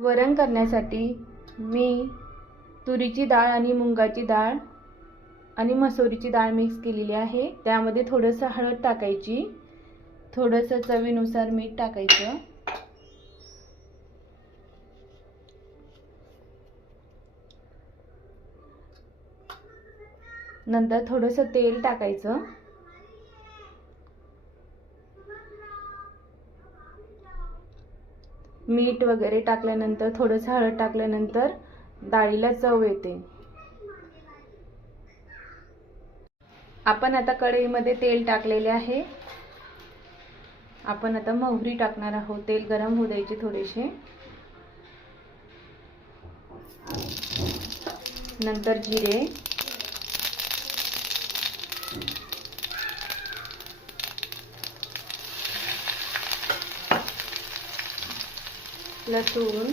वरण करण्यासाठी मी तुरीची डाळ आणि मुंगाची डाळ आणि मसुरीची डाळ मिक्स केलेली आहे। त्यामध्ये थोडंसं हळद टाकायची, थोडंसं चवीनुसार मीठ टाकायचं, नंतर थोडंसं तेल टाकायचं, मीठ वगैरे टाकल्यानंतर थोडंसं हळद टाकल्यानंतर डाळीला चव येते। आपण आता कढईमध्ये तेल टाकलेले आहे। आपण आता मोहरी टाकणार आहोत। तेल गरम होऊ द्यायचे थोडेसे, नंतर जिरे, लसूण,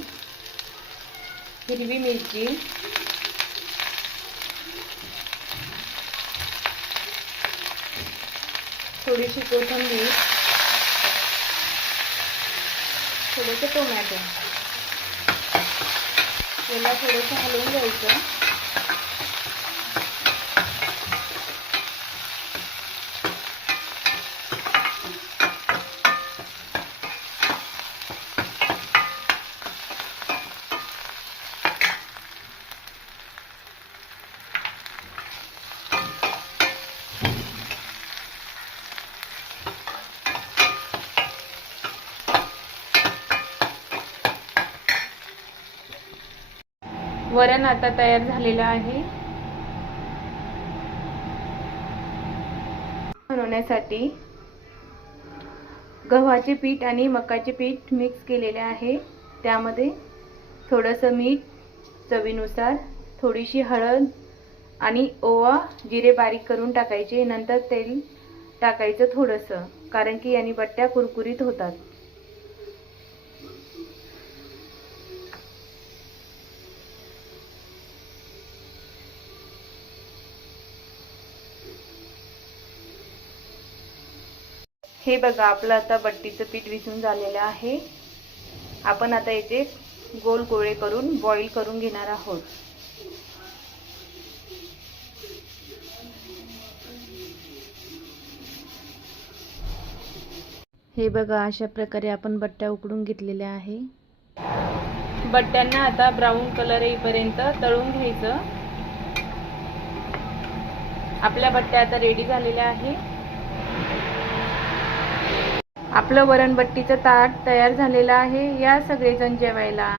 हिरवी मिरची, थोडीशी कोथिंबीर, थोडंसं टोमॅटो, याला थोडंसं हलवून घ्यायचं। वरण आता तयार झालेलं आहे। बनवण्यासाठी गव्हाचे पीठ आणि मकाचे पीठ मिक्स केलेले आहे। त्यामध्ये थोडंसं मीठ चवीनुसार, थोडीशी हळद आणि ओवा, जिरे बारीक करून टाकायचे, नंतर तेल टाकायचं थोडंसं, कारण की याने बट्ट्या कुरकुरीत होतात। हे बघा, आपलं आता बट्टीचं पीठ विसून झालेलं आहे। आपण आता याचे गोल गोळे करून बॉईल करून घेणार आहोत। हे बघा, अशा प्रकारे आपण बट्ट्या उकडून घेतलेल्या आहे। बट्ट्यांना आता ब्राऊन कलर येईपर्यंत तळून घ्यायचं। आपल्या बट्ट्या आता रेडी झालेल्या आहे। आपलं वरणबट्टीचं ताट तयार झालेलं आहे। या सगळेजण जेवायला।